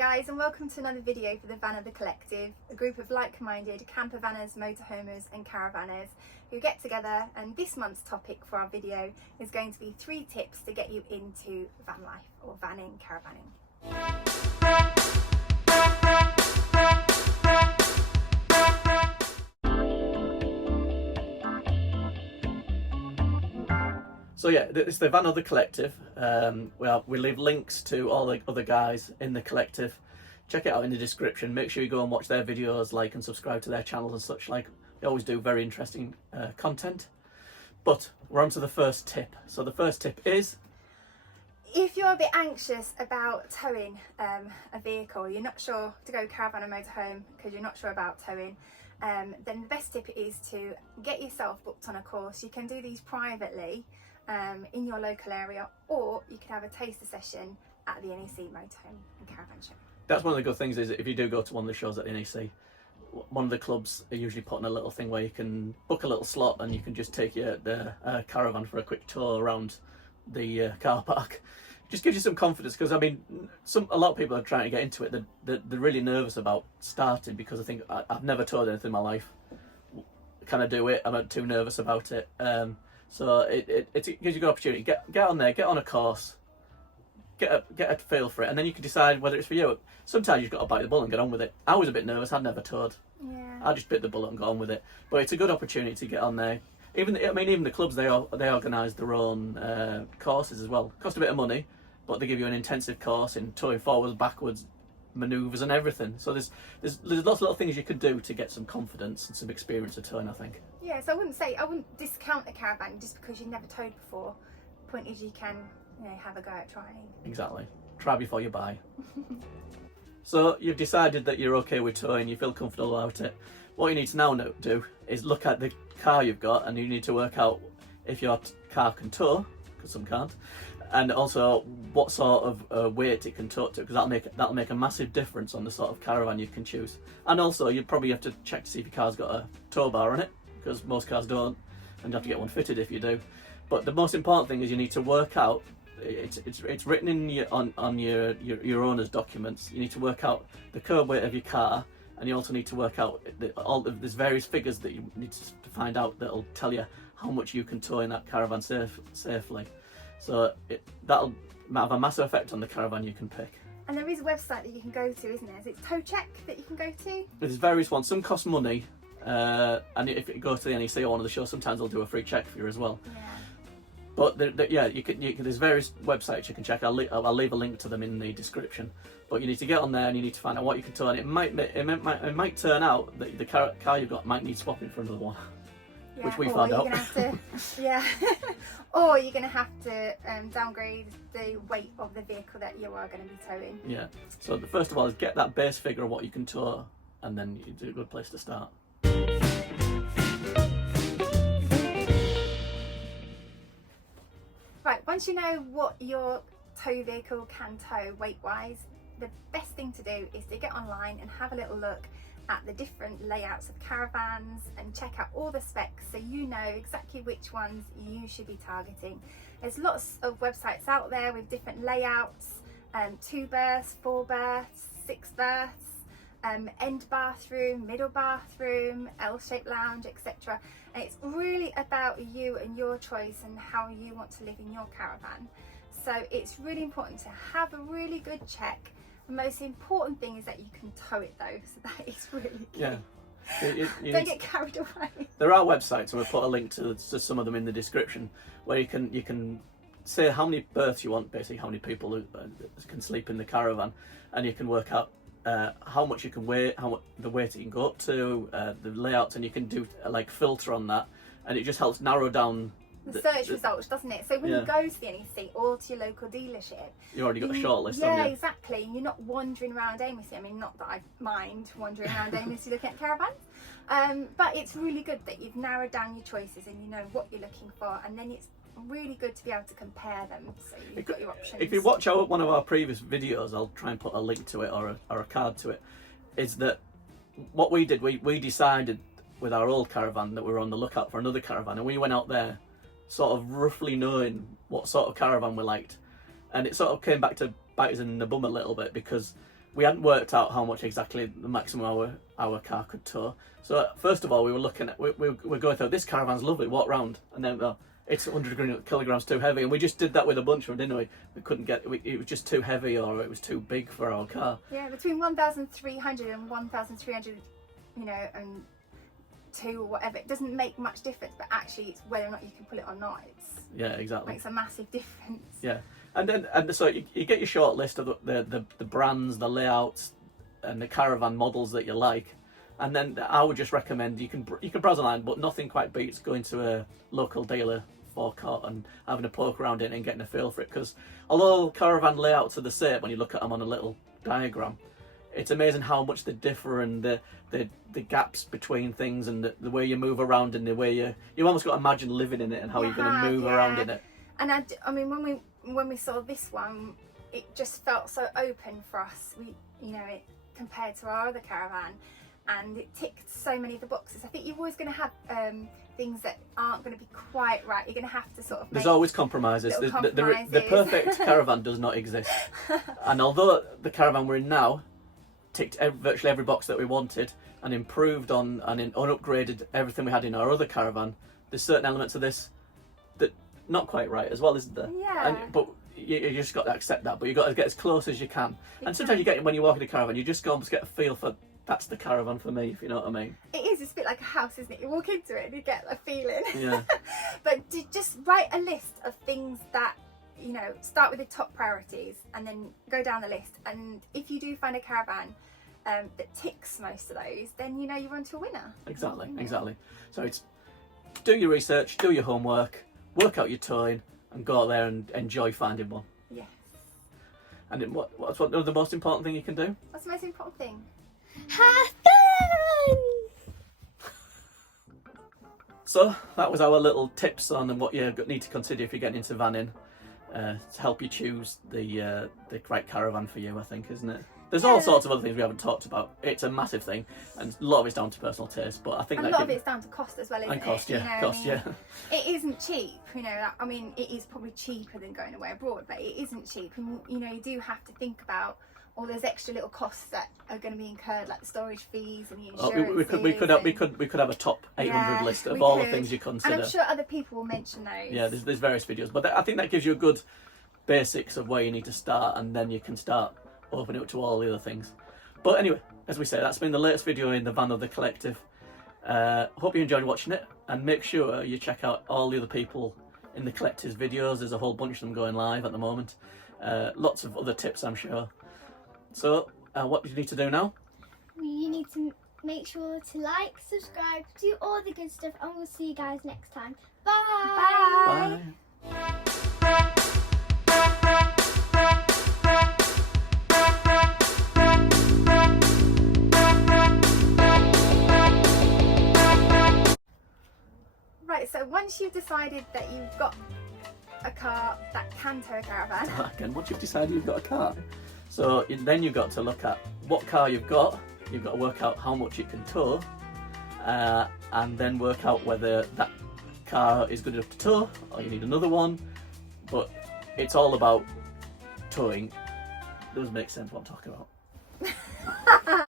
guys, and welcome to another video for the Vanother Collective, a group of like-minded campervanners, motorhomers and caravanners who get together, and this month's topic for our video is going to be 3 tips to get you into van life or vanning, caravanning. So yeah, it's the Vanother Collective. We leave links to all the other guys in the collective. Check it out in the description. Make sure you go and watch their videos, like and subscribe to their channels and such like. They always do very interesting content. But we're on to the first tip. So the first tip is, if you're a bit anxious about towing a vehicle, you're not sure to go caravan or motorhome because you're not sure about towing, then the best tip is to get yourself booked on a course. You can do these privately in your local area, or you can have a taster session at the NEC Motorhome and Caravan Show. that's one of the good things, is if you do go to one of the shows at the NEC, one of the clubs are usually putting a little thing where you can book a little slot and you can just take the caravan for a quick tour around the car park. Just gives you some confidence, because I mean, a lot of people are trying to get into it. They're really nervous about starting because I think I've never towed anything in my life. Can I do it? I'm too nervous about it. So it gives you a good opportunity. Get on there, get on a course, get a feel for it, and then you can decide whether it's for you. Sometimes you've got to bite the bullet and get on with it. I was a bit nervous. I'd never towed. Yeah. I just bit the bullet and got on with it. But it's a good opportunity to get on there. Even the clubs, they organise their own courses as well. Cost a bit of money, but they give you an intensive course in towing forwards, backwards, manoeuvres and everything. So there's lots of little things you can do to get some confidence and some experience of towing, I think. Yeah, so I wouldn't discount a caravan just because you've never towed before. The point is you can, have a go at trying. Exactly. Try before you buy. So you've decided that you're okay with towing, you feel comfortable about it. What you need to now do is look at the car you've got, and you need to work out if your car can tow, because some can't, and also what sort of weight it can tow to, because that'll make a massive difference on the sort of caravan you can choose. And also you probably have to check to see if your car's got a tow bar on it, because most cars don't, and you have to get one fitted if you do. But the most important thing is you need to work out, it's written in on your owner's documents. You need to work out the curb weight of your car, and you also need to work out there's various figures that you need to find out that'll tell you how much you can tow in that caravan safely. So that'll have a massive effect on the caravan you can pick. And there is a website that you can go to, isn't there? Is it Tow Check that you can go to? There's various ones. Some cost money, and if you go to the NEC or one of the shows, sometimes they'll do a free check for you as well. Yeah. But you can. There's various websites you can check. I'll leave a link to them in the description. But you need to get on there and you need to find out what you can tow. And it might turn out that the car you've got might need swapping for another one, Yeah, which we found out. Yeah, or you're going to have to downgrade the weight of the vehicle that you are going to be towing. Yeah. So first of all is get that base figure of what you can tow, and then it's a good place to start. Right, once you know what your tow vehicle can tow weight-wise, the best thing to do is to get online and have a little look at the different layouts of caravans and check out all the specs so you know exactly which ones you should be targeting. There's lots of websites out there with different layouts, 2 berths, 4 berths, 6 berths, end bathroom, middle bathroom, L-shaped lounge, etc. And it's really about you and your choice and how you want to live in your caravan. So it's really important to have a really good check. The most important thing is that you can tow it though, so that is really key. Yeah. Don't get carried away. There are websites, and we'll put a link to some of them in the description, where you can say how many berths you want, basically how many people can sleep in the caravan, and you can work out how much you can weigh, the weight you can go up to, the layouts, and you can do filter on that, and it just helps narrow down the search results, doesn't it? So when you go to the NEC or to your local dealership, you already got a short list. Yeah, exactly. You're not wandering around aimlessly. I mean, not that I mind wandering around aimlessly looking at caravans, but it's really good that you've narrowed down your choices and you know what you're looking for, and then it's really good to be able to compare them, so you've got your options. If you watch one of our previous videos, I'll try and put a link to it or a card to it, is that what we did, we decided with our old caravan that we were on the lookout for another caravan, and we went out there sort of roughly knowing what sort of caravan we liked, and it sort of came back to bite us in the bum a little bit, because we hadn't worked out how much exactly the maximum our car could tow. So first of all, we were looking at, we're going through, this Caravan's lovely, walk round, and then it's 100 kilograms too heavy, and we just did that with a bunch of them, didn't we? We couldn't get, it was just too heavy, or it was too big for our car. Yeah, between 1,300 and 1,300, you know, and 2 or whatever, it doesn't make much difference, but actually it's whether or not you can pull it or not. Yeah, exactly. Makes a massive difference. Yeah, and so you get your short list of the brands, the layouts, and the Caravan models that you like, and then I would just recommend you can browse online, but nothing quite beats going to a local dealer forecourt and having a poke around it and getting a feel for it. Because although Caravan layouts are the same when you look at them on a little diagram, it's amazing how much they differ, and the gaps between things, and the way you move around, and the way you almost got to imagine living in it and how you're going to move around in it. And I mean, when we saw this one, it just felt so open for us. It compared to our other Caravan, and it ticked so many of the boxes. I think you're always going to have things that aren't going to be quite right. You're going to have to sort of There's always compromises. The perfect Caravan does not exist. And although the Caravan we're in now ticked virtually every box that we wanted and improved on and upgraded everything we had in our other Caravan, there's certain elements of this that not quite right as well, isn't there? Yeah. But you just got to accept that, but you've got to get as close as you can. And sometimes you get, when you walk in a Caravan, you just almost get a feel for, that's the Caravan for me, if you know what I mean. It is, it's a bit like a house, isn't it? You walk into it and you get a feeling. Yeah. But just write a list of things that, you know, start with the top priorities and then go down the list. And if you do find a Caravan that ticks most of those, then you know you're onto a winner. Exactly. So it's do your research, do your homework, work out your towing, and go out there and enjoy finding one. Yes. And then what's the most important thing you can do? What's the most important thing? Have fun! So that was our little tips on what you need to consider if you're getting into vanning, to help you choose the right Caravan for you, I think, isn't it? There's all sorts of other things we haven't talked about. It's a massive thing, and a lot of it's down to personal taste. But I think a lot of it's down to cost as well, isn't it? And cost, yeah, You know, it isn't cheap. You know, I mean, it is probably cheaper than going away abroad, but it isn't cheap. And you know, you do have to think about all those extra little costs that are going to be incurred, like the storage fees and the insurance. We could have a top 800 list of all the things you consider. And I'm sure other people will mention those. Yeah, there's various videos, but I think that gives you a good basics of where you need to start, and then you can start opening up to all the other things. But anyway, as we say, that's been the latest video in the Vanother Collective. Hope you enjoyed watching it, and make sure you check out all the other people in the Collective's videos. There's a whole bunch of them going live at the moment. Lots of other tips, I'm sure. So, what do you need to do now? You need to make sure to like, subscribe, do all the good stuff, and we'll see you guys next time. Bye! Bye! Right, so once you've decided that you've got a car that can tow a Caravan. Again, once you've decided you've got a car, so then you've got to look at what car you've got to work out how much it can tow, and then work out whether that car is good enough to tow or you need another one. But it's all about towing. Does make sense what I'm talking about?